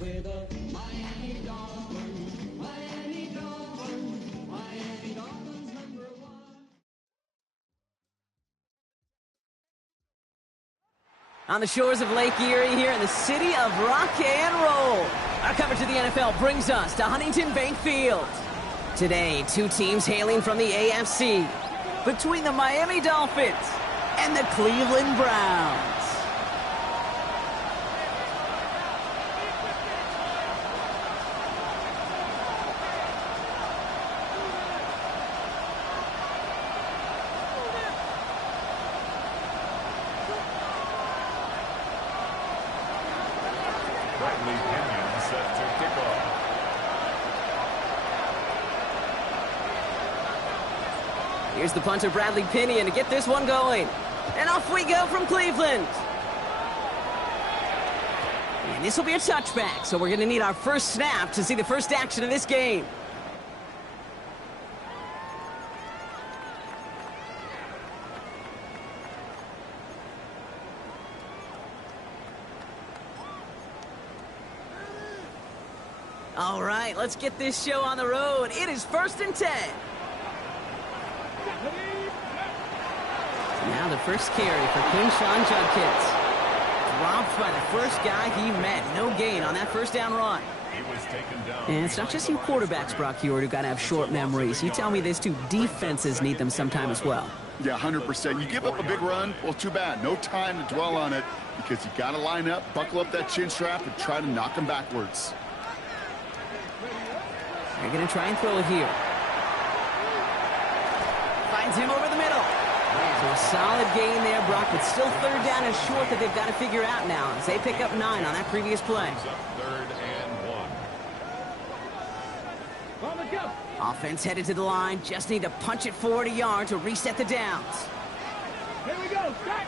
with the Miami Dolphins. Miami Dolphins. Miami Dolphins #1. On the shores of Lake Erie here in the city of rock and roll. Our coverage of the NFL brings us to Huntington Bank Field. Today, two teams hailing from the AFC. Between the Miami Dolphins and the Cleveland Browns. Set to kick off. Here's the punter, Bradley Pinion, to get this one going. And off we go from Cleveland. And this will be a touchback, so we're going to need our first snap to see the first action of this game. All right, let's get this show on the road. It is 1st and 10. Now the first carry for Quinshawn Judkins. Dropped by the first guy he met. No gain on that first down run. He was taken down. And it's not just you quarterbacks, Brock Heward, who got to have short memories. You tell me these two defenses need them sometime as well. Yeah, 100%. You give up a big run, well, too bad. No time to dwell on it because you got to line up, buckle up that chin strap, and try to knock them backwards. They're going to try and throw it here. Finds him over the middle. So a solid gain there, Brock, but still 3rd down and short that they've got to figure out now as they pick up 9 on that previous play. 3rd and 1. Offense headed to the line. Just need to punch it forward a yard to reset the downs. Here we go. Start.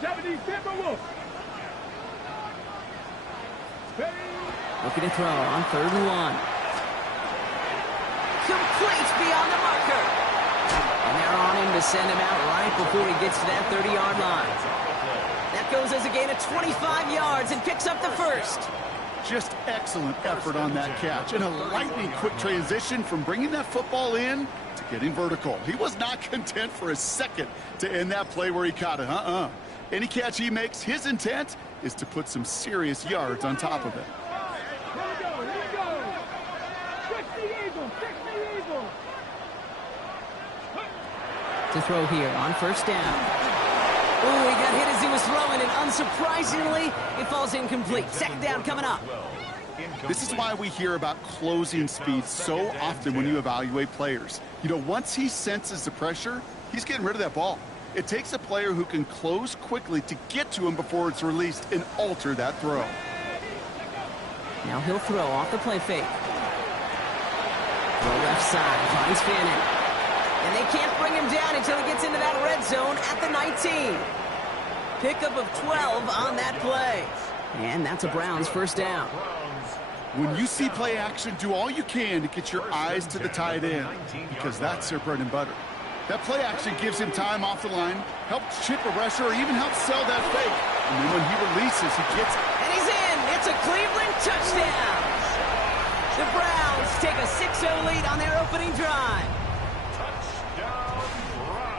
70 Timberwolves. Looking to throw on 3rd and 1. Complete beyond the marker. And they're on him to send him out right before he gets to that 30-yard line. That goes as a gain of 25 yards and picks up the first. Just excellent effort on that catch. And a lightning quick transition from bringing that football in to getting vertical. He was not content for a second to end that play where he caught it. Any catch he makes, his intent is to put some serious yards on top of it. To throw here on 1st down. Oh, he got hit as he was throwing, and unsurprisingly, it falls incomplete. 2nd down coming up. This is why we hear about closing speed so often when you evaluate players. You know, once he senses the pressure, he's getting rid of that ball. It takes a player who can close quickly to get to him before it's released and alter that throw. Now he'll throw off the play fake. Throw left side, finds Fanning. And they can't bring him down until he gets into that red zone at the 19. Pickup of 12 on that play. And that's a Browns 1st down. When you see play action, do all you can to get your eyes to the tight end because that's their bread and butter. That play action gives him time off the line, helps chip a rusher, or even helps sell that fake. And then when he releases, he gets it. And he's in. It's a Cleveland touchdown. The Browns take a 6-0 lead on their opening drive.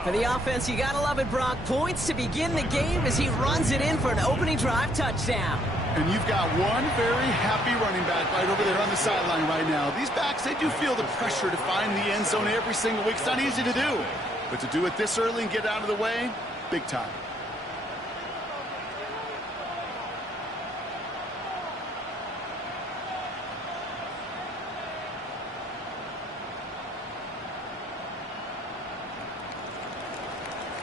For the offense, you gotta love it, Brock. Points to begin the game as he runs it in for an opening drive touchdown. And you've got one very happy running back right over there on the sideline right now. These backs, they do feel the pressure to find the end zone every single week. It's not easy to do. But to do it this early and get out of the way, big time.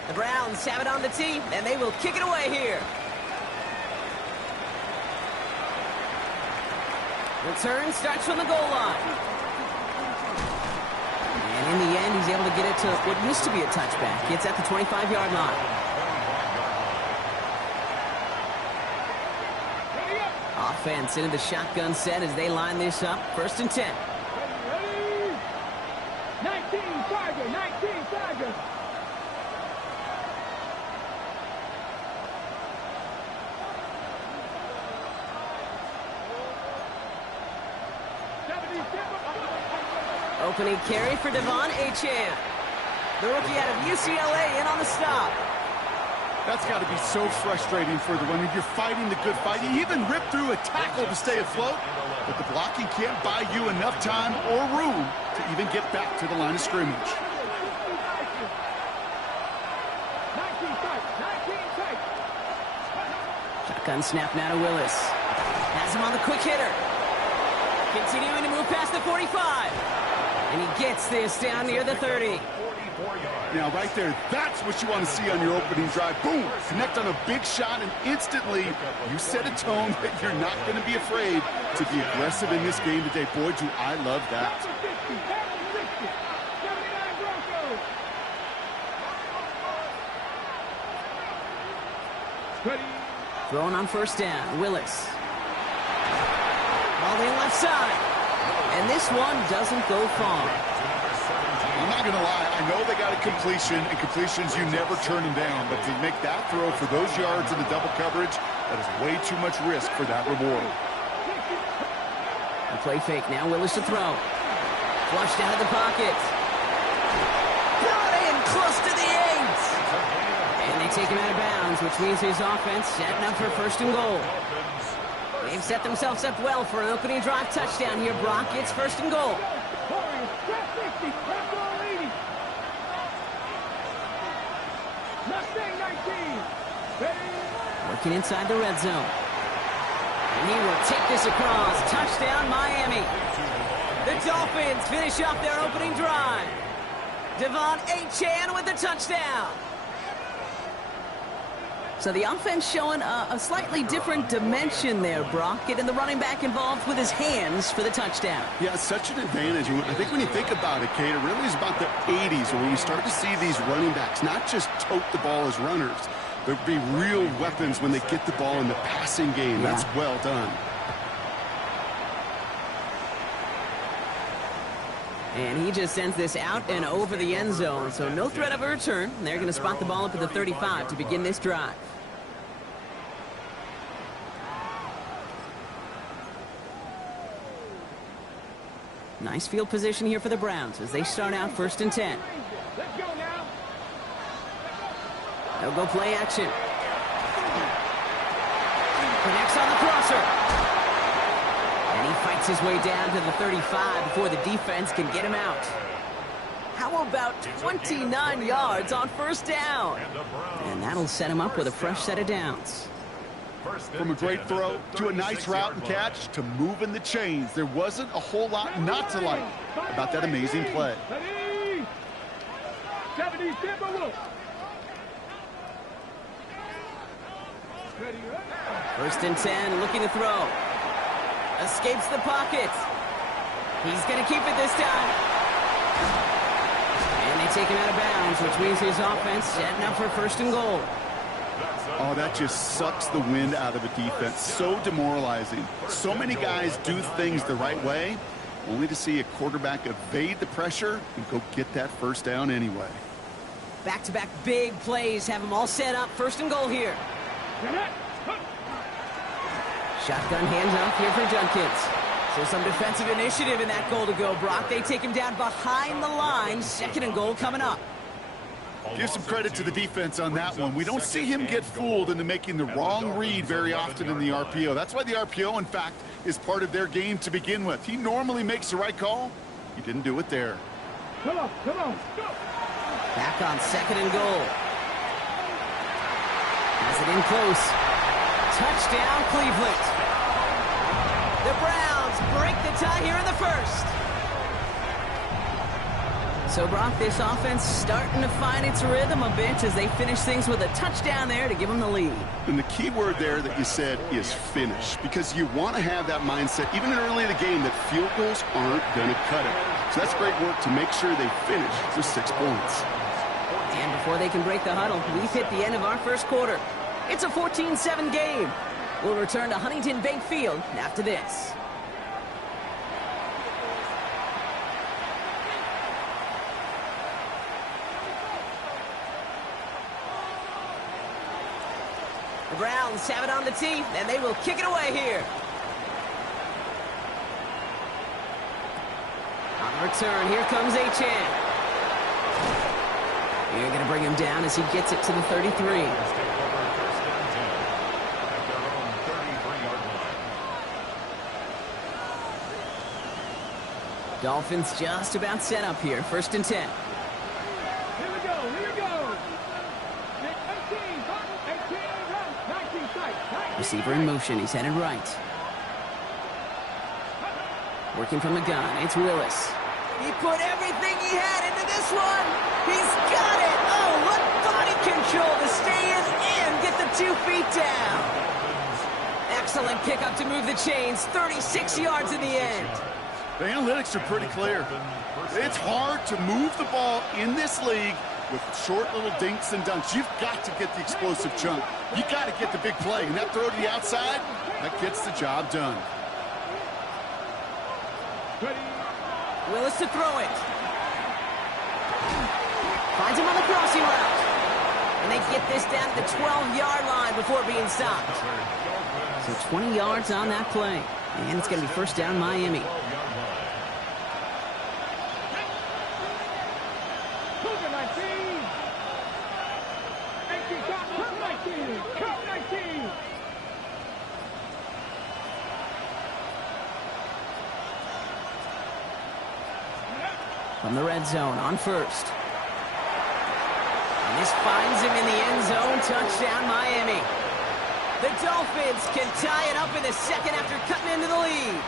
The Browns have it on the tee, and they will kick it away here. Return starts from the goal line. And in the end, he's able to get it to what used to be a touchback. It's at the 25-yard line. Offense into the shotgun set as they line this up. 1st and 10. 19 Tigers. Opening carry for Devon Achane. The rookie out of UCLA in on the stop. That's got to be so frustrating for the one. You're fighting the good fight. You even ripped through a tackle to stay afloat, but the blocking can't buy you enough time or room to even get back to the line of scrimmage. 19 tight. Shotgun snap now to Willis. Has him on the quick hitter. Continuing to move past the 45. And he gets this down near the 30. Now, right there, that's what you want to see on your opening drive. Boom! Connect on a big shot, and instantly you set a tone that you're not going to be afraid to be aggressive in this game today. Boy, do I love that. Throwing on first down, Willis. Ball in left side. And this one doesn't go far. I'm not going to lie, I know they got a completion, and completions, you never turn them down. But to make that throw for those yards in the double coverage, that is way too much risk for that reward. The play fake, now Willis to throw. Flushed out of the pocket. Brought in close to the 8. And they take him out of bounds, which means his offense setting up for first and goal. They've set themselves up well for an opening drive touchdown here, Brock. It's first and goal. Working inside the red zone. And he will take this across. Touchdown, Miami. The Dolphins finish off their opening drive. Devon Achane with the touchdown. So the offense showing a slightly different dimension there, Brock. Getting the running back involved with his hands for the touchdown. Yeah, such an advantage. I think when you think about it, Kate, it really is about the 80s where we start to see these running backs not just tote the ball as runners, but be real weapons when they get the ball in the passing game. Yeah. That's well done. And he just sends this out and over the end zone, so no threat of a return. They're going to spot the ball up at the 35 to begin this drive. Nice field position here for the Browns as they start out first and 10. Let's go now. They'll go play action. Connects on the crosser. And he fights his way down to the 35 before the defense can get him out. How about 29 yards on first down? And that'll set him up with a fresh set of downs. From a great throw to a nice route and catch to moving the chains, there wasn't a whole lot not to like about that amazing play. 70 First and 10, looking to throw. Escapes the pocket. He's going to keep it this time. And they take him out of bounds, which means his offense setting up for first and goal. Oh, that just sucks the wind out of a defense. So demoralizing. So many guys do things the right way, only to see a quarterback evade the pressure and go get that first down anyway. Back-to-back big plays have them all set up. First and goal here. Shotgun handoff here for Junkins. So some defensive initiative in that goal to go, Brock. They take him down behind the line. Second and goal coming up. Give some credit to the defense on that one. We don't see him get fooled into making the wrong read very often in the RPO. That's why the RPO, in fact, is part of their game to begin with. He normally makes the right call. He didn't do it there. Come on, go. Back on second and goal. Has it in close. Touchdown, Cleveland. The Browns break the tie here in the first. So, Brock, this offense starting to find its rhythm a bit as they finish things with a touchdown there to give them the lead. And the key word there that you said is finish, because you want to have that mindset, even early in the game, that field goals aren't going to cut it. So that's great work to make sure they finish with 6 points. And before they can break the huddle, we've hit the end of our first quarter. It's a 14-7 game. We'll return to Huntington Bank Field after this. The Browns have it on the tee, and they will kick it away here. On Return, here comes Achan. You're going to bring him down as he gets it to the 33. Let's take over first and 10 at their own 33-yard line. Dolphins just about set up here. First and 10. Here we go, here we go. 18, 19 sight. Receiver in motion. He's headed right. Working from the gun. It's Willis. He put everything he had into this one. He's got it. Oh, what body control to stay in and get the 2 feet down. Excellent pickup to move the chains. 36 yards in the end. The analytics are pretty clear. It's hard to move the ball in this league with short little dinks and dunks. You've got to get the explosive chunk. You got to get the big play. And that throw to the outside, that gets the job done. Willis to throw it. Finds him on the crossing route. And they get this down to the 12-yard line before being stopped. So 20 yards on that play. And it's going to be first down Miami. From the red zone on first. And this finds him in the end zone. Touchdown, Miami. The Dolphins can tie it up in the second after cutting into the lead.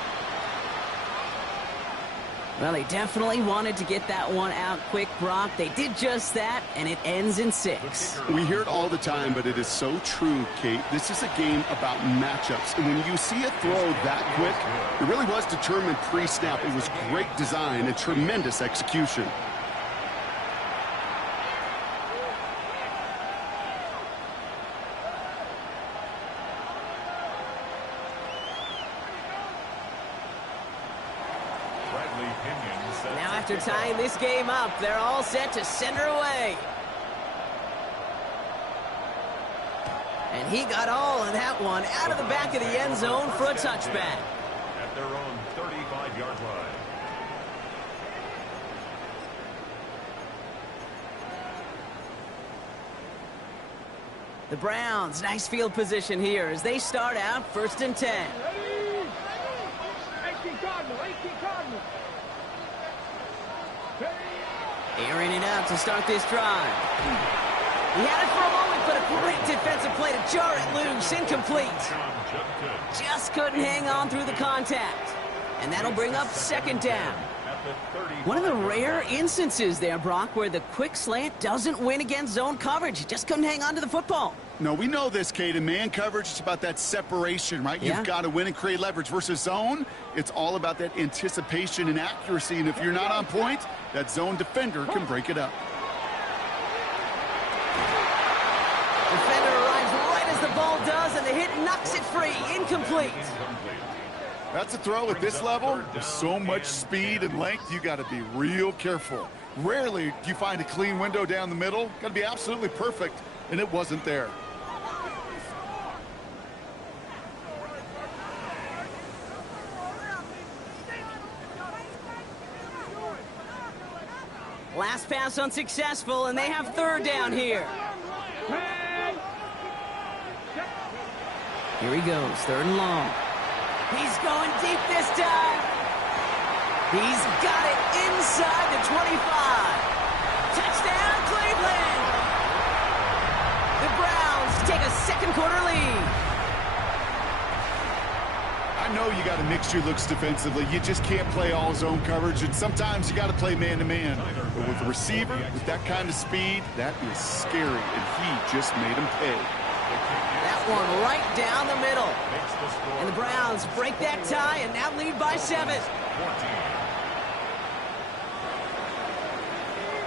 Well, they definitely wanted to get that one out quick, Brock. They did just that, and it ends in 6. We hear it all the time, but it is so true, Kate. This is a game about matchups. And when you see a throw that quick, it really was determined pre-snap. It was great design and tremendous execution. Now after tying this game up, they're all set to send her away. And he got all of that one out of the back of the end zone for a touchback. At their own 35-yard line. The Browns, nice field position here as they start out first and 10. 18 Cardinal. Airing it out to start this drive. He had it for a moment, but a great defensive play to jar it loose. Incomplete. Just couldn't hang on through the contact. And that'll bring up second down. One of the rare instances there, Brock, where the quick slant doesn't win against zone coverage. He just couldn't hang on to the football. No, we know this, Kate. In man coverage, it's about that separation, right? Yeah. You've got to win and create leverage versus zone. It's all about that anticipation and accuracy. And if you're not on point, that zone defender can break it up. Defender arrives right as the ball does, and the hit knocks it free. Incomplete. That's a throw at this level. There's so much speed and length, you got to be real careful. Rarely do you find a clean window down the middle. Got to be absolutely perfect, and it wasn't there. Last pass unsuccessful, and they have third down here. Here he goes, third and long. He's going deep this time. He's got it inside the 25. Touchdown, Cleveland! The Browns take a second quarter lead. I know you got to mix your looks defensively. You just can't play all zone coverage, and sometimes you got to play man-to-man. But with a receiver with that kind of speed, that is scary, and he just made him pay. That one right down the middle. And the Browns break that tie and now lead by 7.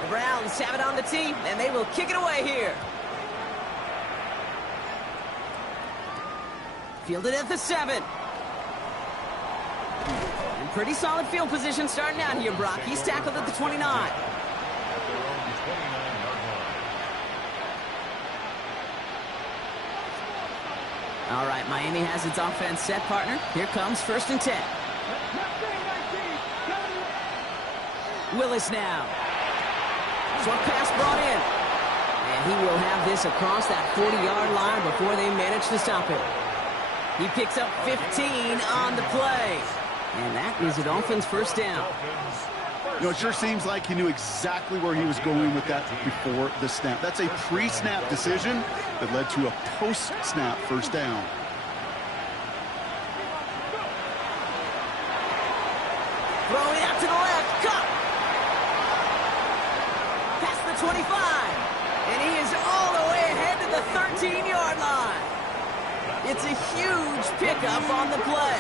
The Browns have it on the tee, and they will kick it away here. Fielded at the 7. And pretty solid field position starting out here, Brock. He's tackled at the 29. All right, Miami has its offense set, partner. Here comes first and 10. Willis now. Short pass brought in. And he will have this across that 40-yard line before they manage to stop it. He picks up 15 on the play. And that is a Dolphins first down. You know, it sure seems like he knew exactly where he was going with that before the snap. That's a pre-snap decision that led to a post-snap first down. Throwing out to the left. Cut. Past the 25. And he is all the way ahead to the 13-yard line. It's a huge pickup on the play.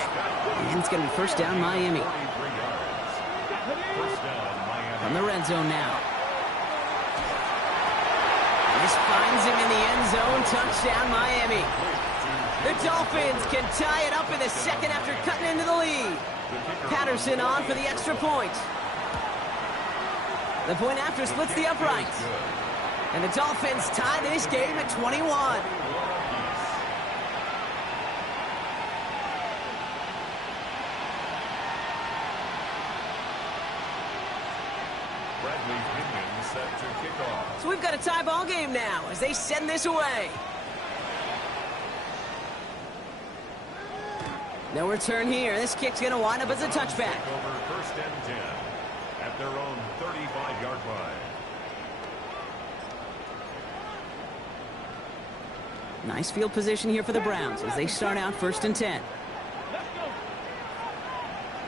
And it's going to be first down Miami. From the red zone now. This finds him in the end zone. Touchdown Miami. The Dolphins can tie it up in the second after cutting into the lead. Patterson on for the extra point. The point after splits the uprights. And the Dolphins tie this game at 21. Set to kick off. So we've got a tie ball game now as they send this away. No return here. This kick's going to wind up as a touchback. Over first and 10 at their own 35-yard line. Nice field position here for the Browns as they start out first and 10. Let's go.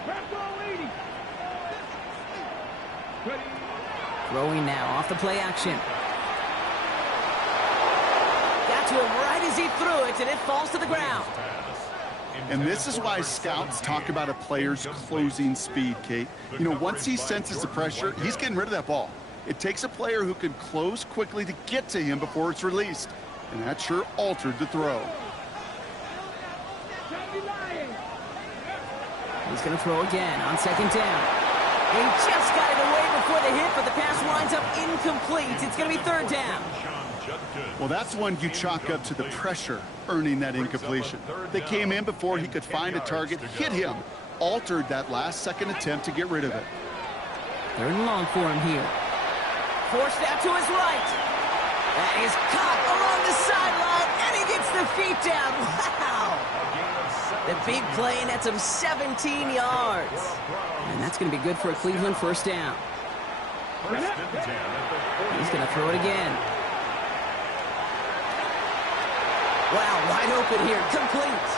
Press on, lady. Ready. Throwing now off the play action. Got to him right as he threw it, and it falls to the ground. And this is why scouts talk about a player's closing speed, Kate. You know, once he senses the pressure, he's getting rid of that ball. It takes a player who can close quickly to get to him before it's released. And that sure altered the throw. He's going to throw again on second down. He just got it away before the hit, but the pass winds up incomplete. It's going to be third down. Well, that's one you chalk up to the pressure earning that incompletion. They came in before he could find a target, hit him, altered that last-second attempt to get rid of it. Third and long for him here. Forced out to his right. That is caught along the sideline, and he gets the feet down. Wow! The big play nets him 17 yards. And that's going to be good for a Cleveland first down. He's going to throw it again. Wow, wide open here, complete.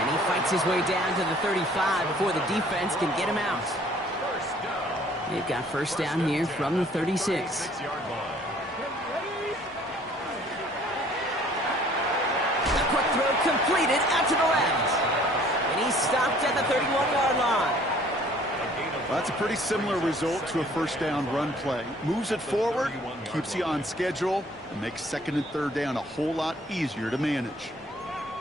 And he fights his way down to the 35 before the defense can get him out. They've got first down here from the 36. A quick throw completed out to the left. And he's stopped at the 31-yard line. Well, that's a pretty similar result to a first down run play. Moves it forward, keeps you on schedule, and makes second and third down a whole lot easier to manage.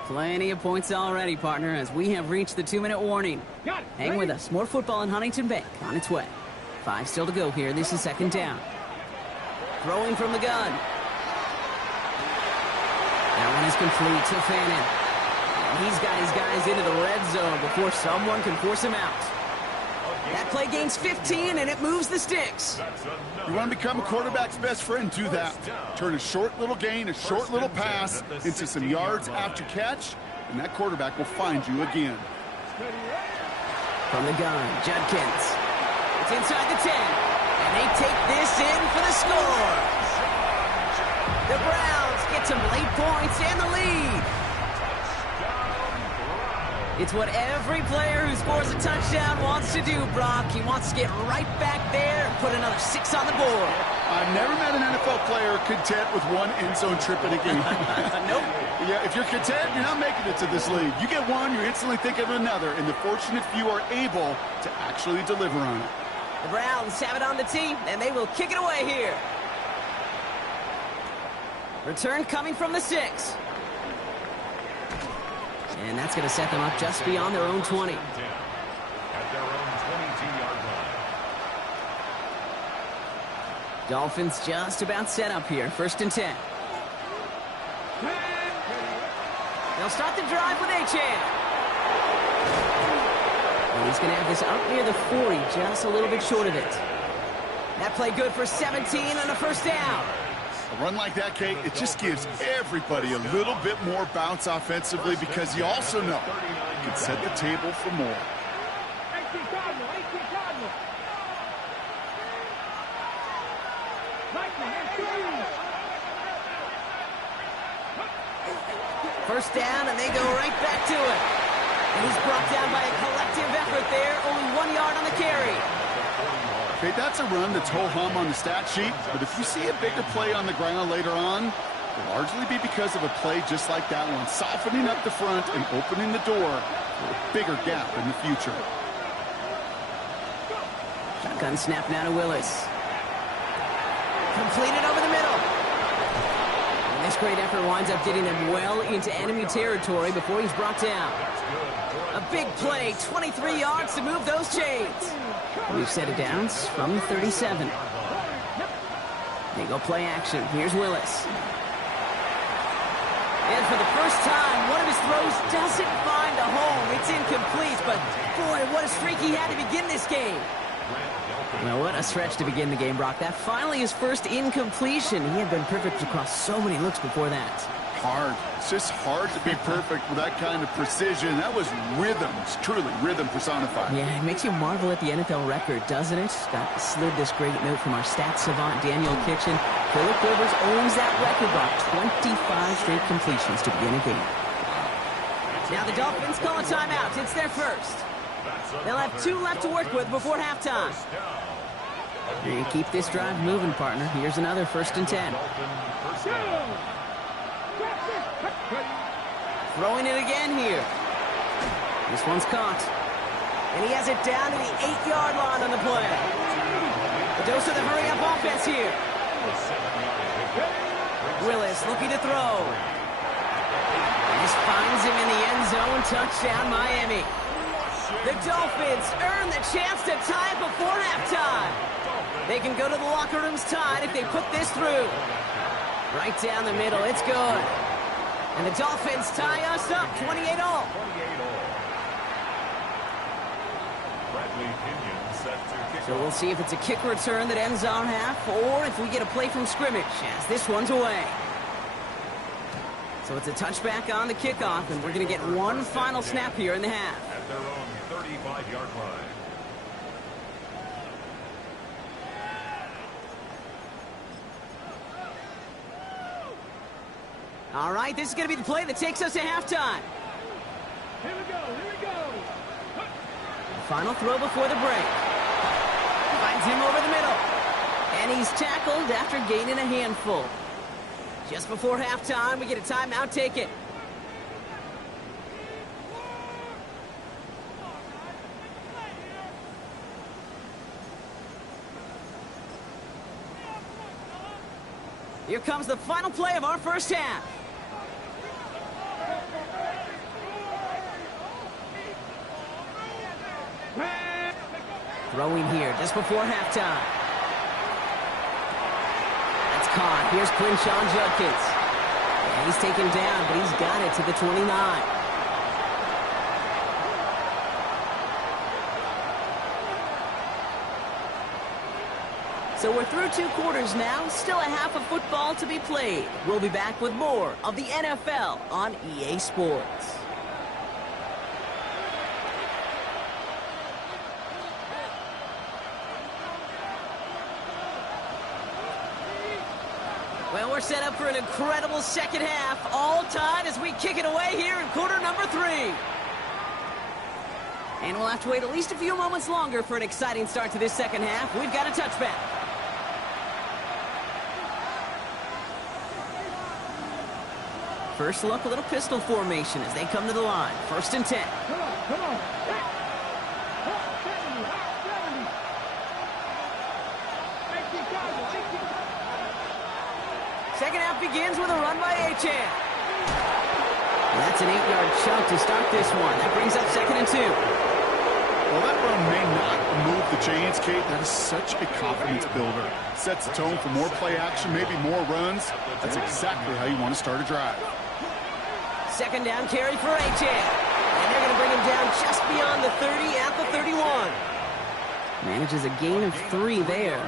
Plenty of points already, partner, as we have reached the 2-minute warning. Hang with us. More football in Huntington Bank on its way. 5 still to go here. This is second down. Throwing from the gun. That one is complete to Fannin. And he's got his guys into the red zone before someone can force him out. That play gains 15, and it moves the sticks. You want to become a quarterback's best friend, do that. Turn a short little gain, a short little pass into some yards after catch, and that quarterback will find you again. From the gun, Judkins. It's inside the 10, and they take this in for the score. The Browns get some late points and the lead. It's what every player who scores a touchdown wants to do, Brock. He wants to get right back there and put another 6 on the board. I've never met an NFL player content with one end zone trip in a game. Nope. Yeah, if you're content, you're not making it to this league. You get one, you're instantly thinking of another, and the fortunate few are able to actually deliver on it. The Browns have it on the tee, and they will kick it away here. Return coming from the 6. And that's going to set them up just beyond their own 20. At their own 22-yard line. Dolphins just about set up here. First and 10. They'll start the drive with Achane. And he's going to have this up near the 40, just a little bit short of it. That play good for 17 and a first down. A run like that, Kate, it just gives everybody a little bit more bounce offensively because you also know you can set the table for more. First down, and they go right back to it. And he's brought down by a collective effort there. Only 1 yard on the carry. Okay, that's a run that's ho-hum on the stat sheet, but if you see a bigger play on the ground later on, it'll largely be because of a play just like that one, softening up the front and opening the door for a bigger gap in the future. Shotgun snap now to Willis. Completed over the middle. And this great effort winds up getting them well into enemy territory before he's brought down. A big play, 23 yards to move those chains. We've set it down from 37. They go play action. Here's Willis. And for the first time, one of his throws doesn't find a home. It's incomplete, but boy, what a streak he had to begin this game. Well, what a stretch to begin the game, Brock. That finally his first incompletion. He had been perfect across so many looks before that. Hard. It's just hard to be perfect with that kind of precision. That was rhythm. It's truly rhythm personified. Yeah, it makes you marvel at the NFL record, doesn't it? Scott slid this great note from our stats savant, Daniel Kitchen. Phillip Rivers owns that record, Brock. 25 straight completions to begin a game. Now the Dolphins call a timeout. It's their first. They'll have 2 left to work with before halftime. You keep this drive moving, partner. Here's another 1st and 10. Throwing it again here. This one's caught. And he has it down to the 8-yard line on the play. A dose of the hurry-up offense here. Willis looking to throw. And this finds him in the end zone. Touchdown, Miami. The Dolphins earn the chance to tie it before halftime. They can go to the locker rooms tied if they put this through. Right down the middle. It's good. And the Dolphins tie us up 28-all. So we'll see if it's a kick return that ends our half or if we get a play from scrimmage as this one's away. So it's a touchback on the kickoff, and we're going to get one final snap here in the half. At their own 35-yard line. All right, this is going to be the play that takes us to halftime. Here we go, here we go. Final throw before the break. Finds him over the middle. And he's tackled after gaining a handful. Just before halftime, we get a timeout. Take it. Here comes the final play of our first half. Throwing here just before halftime. That's caught. Here's Quinshawn Judkins. And he's taken down, but he's got it to the 29. So we're through 2 quarters now. Still a half of football to be played. We'll be back with more of the NFL on EA Sports. Well, we're set up for an incredible second half. All tied as we kick it away here in quarter number 3. And we'll have to wait at least a few moments longer for an exciting start to this second half. We've got a touchback. First look, a little pistol formation as they come to the line. 1st and 10. Come on, come on. Second half begins with a run by Achane. And that's an 8-yard chunk to start this one. That brings up 2nd and 2. Well, that run may not move the chains, Kate. That is such a confidence builder. Sets the tone for more play action, maybe more runs. That's exactly how you want to start a drive. 2nd down carry for Achane. And they're going to bring him down just beyond the 30 at the 31. Manages a gain of 3 there.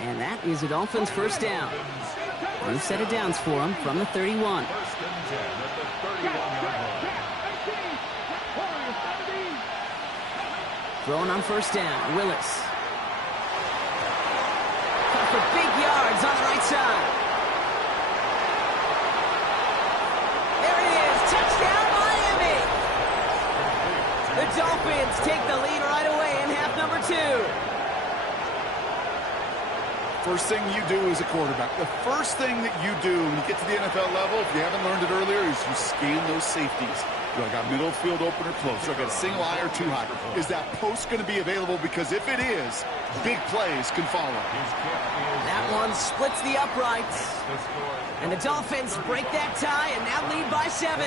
And that is a Dolphins first down. New set of downs for them from the 31. First and 10 at the 31-yard line. Throwing on first down, Willis. Caught for big yards on the right side. There it is, touchdown Miami! The Dolphins take the lead right away in half number 2. First thing you do as a quarterback, the first thing that you do when you get to the NFL level, if you haven't learned it earlier, is you scan those safeties. Do I got middle field open or close? Do I got a single high or too high? Is that post going to be available? Because if it is, big plays can follow. That one splits the uprights. And the Dolphins break that tie and now lead by 7.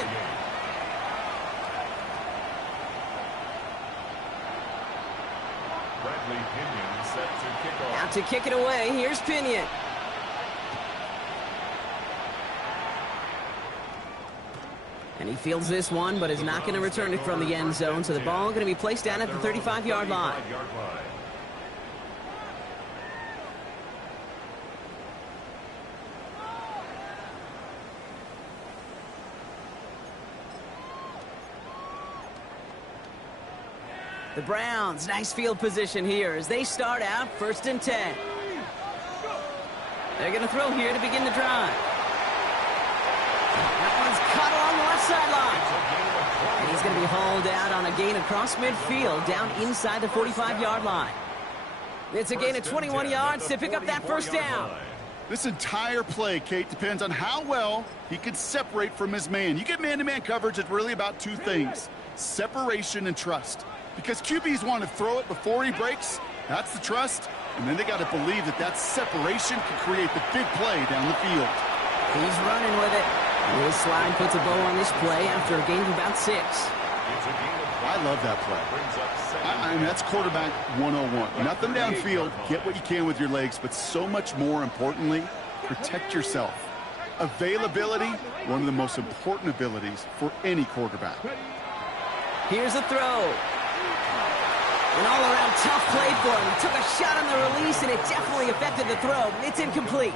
Bradley Pinion set to kick off. Out to kick it away, here's Pinion. And he fields this one, but is not going to return it from the end zone, so the ball going to be placed down at the 35-yard line. The Browns, nice field position here as they start out first and 10. They're going to throw here to begin the drive. That one's caught along the left sideline. And he's going to be hauled out on a gain across midfield down inside the 45-yard line. It's a gain of 21 yards to pick up that first down. This entire play, Kate, depends on how well he can separate from his man. You get man-to-man coverage, it's really about two things: separation and trust. Because QBs want to throw it before he breaks. That's the trust. And then they got to believe that that separation can create the big play down the field. He's running with it. This slide puts a bow on this play after a gain of about 6. I love that play. I mean, that's quarterback 101. Nothing downfield. Get what you can with your legs, but so much more importantly, protect yourself. Availability, one of the most important abilities for any quarterback. Here's a throw. An all-around tough play for him. He took a shot on the release, and it definitely affected the throw. It's incomplete.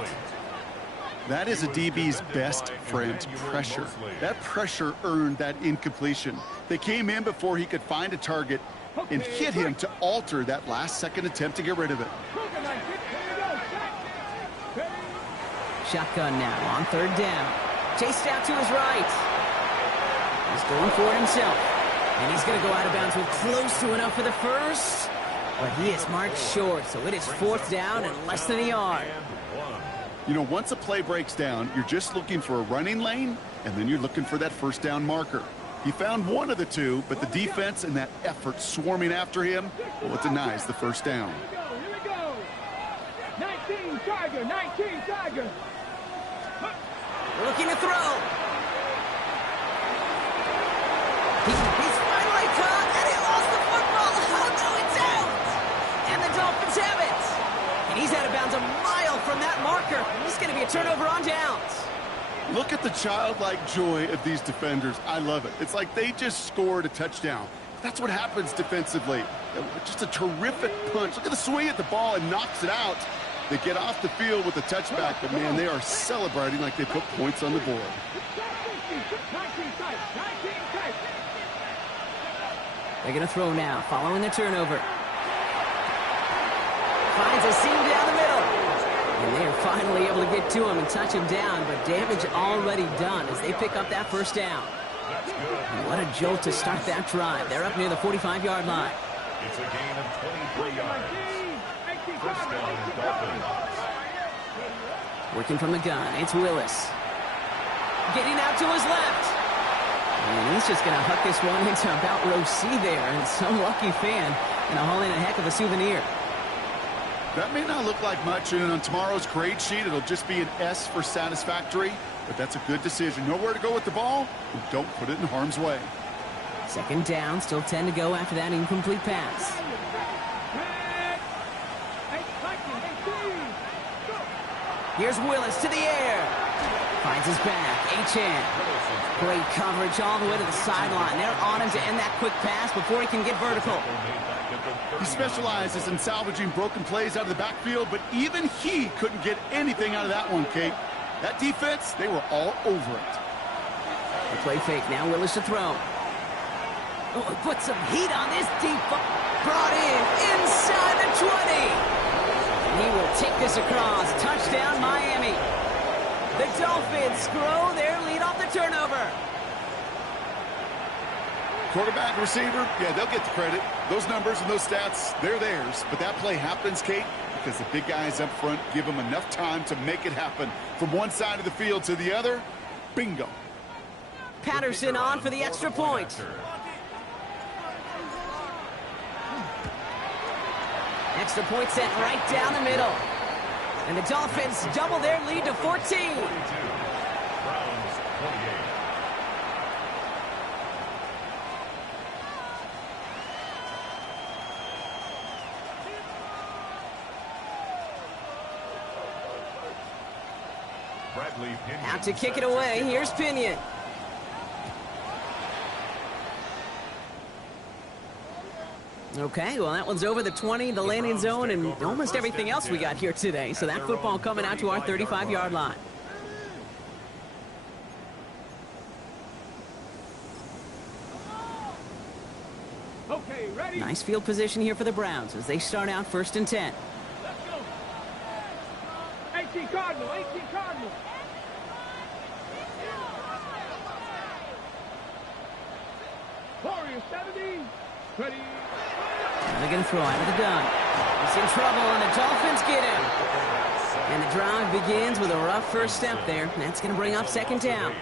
That is a DB's best friend, pressure. That pressure earned that incompletion. They came in before he could find a target and hit him to alter that last-second attempt to get rid of it. Shotgun now on third down. Chased out to his right. He's going for it himself. And he's going to go out of bounds with close to enough for the first. But he is marked short, so it is fourth down and less than a yard. You know, once a play breaks down, you're just looking for a running lane, and then you're looking for that first down marker. He found one of the two, but the defense and that effort swarming after him, well, it denies the first down. Here we go. 19 Tiger, 19 Tiger. Looking to throw. He's finally caught, and he lost the football. Oh, no, it's out. And the Dolphins have it. And he's out of bounds a mile from that marker. It's going to be a turnover on downs. Look at the childlike joy of these defenders. I love it. It's like they just scored a touchdown. That's what happens defensively. Just a terrific punch. Look at the swing at the ball and knocks it out. They get off the field with a touchback, but, man, they are celebrating like they put points on the board. They're going to throw now, following the turnover. Finds a seam down the middle. And they are finally able to get to him and touch him down, but damage already done as they pick up that first down. And what a jolt to start that drive. They're up near the 45-yard line. It's a gain of 23 yards. First down, Dolphins. Working from the gun, it's Willis. Getting out to his left. And he's just going to huck this one into about row C there. And some lucky fan going to haul in a heck of a souvenir. That may not look like much, and on tomorrow's grade sheet, it'll just be an S for satisfactory, but that's a good decision. Know where to go with the ball, and don't put it in harm's way. Second down, still 10 to go after that incomplete pass. Here's Willis to the air. Finds his back. Achan. Great coverage all the way to the sideline. They're on him to end that quick pass before he can get vertical. He specializes in salvaging broken plays out of the backfield, but even he couldn't get anything out of that one, Kate. That defense, they were all over it. The play fake now. Willis to throw. Oh, put some heat on this deep ball. Brought in inside the 20. And he will take this across. Touchdown, Miami. The Dolphins grow their lead off the turnover. Quarterback, receiver, yeah, they'll get the credit. Those numbers and those stats, they're theirs. But that play happens, Kate, because the big guys up front give them enough time to make it happen. From one side of the field to the other, bingo. Patterson on for the extra point. Extra point sent right down the middle. And the Dolphins double their lead to 14. 42. Browns 28. Bradley Pinion Out to kick it set away. kick Here's off. Pinion. Okay, well, that one's over the 20, the landing zone, and almost everything else we got here today. So that football coming out to our 35-yard line. Okay, ready? Nice field position here for the Browns as they start out 1st and 10. Let's go. 18 Cardinal, 18 Cardinal. Warrior 70. Ready. They're going to throw out of the gun. He's in trouble, and the Dolphins get him. And the drive begins with a rough first step there. That's going to bring up 2nd down.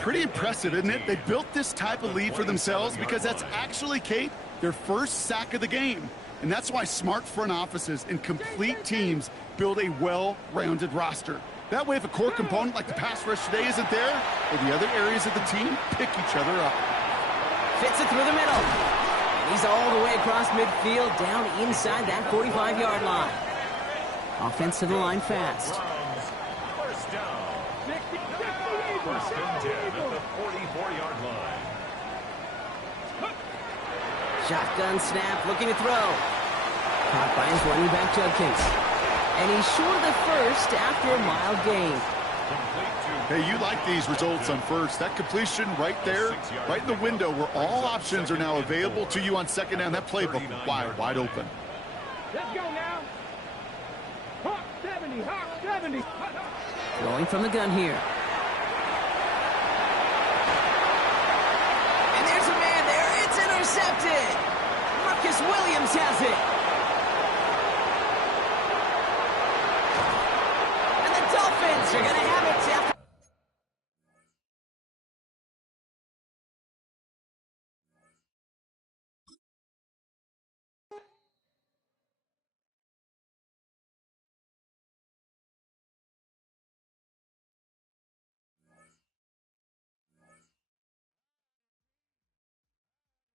Pretty impressive, isn't it? They built this type of lead for themselves because that's actually, Kate, their first sack of the game. And that's why smart front offices and complete teams build a well-rounded roster. That way, if a core component like the pass rush today isn't there, or the other areas of the team pick each other up. Fits it through the middle. And he's all the way across midfield, down inside that 45-yard line. Offense to the line fast. First down. 60 First and 10 at the 44-yard line. Shotgun snap, looking to throw. Caught by his running back, Judkins. And he's short of the first after a mild gain. Hey, you like these results on first. That completion right there, right in the window where all options are now available to you on 2nd down. That playbook wide open. Let's go now. Hawk 70, Hawk 70. Throwing from the gun here. And there's a man there. It's intercepted. Marcus Williams has it.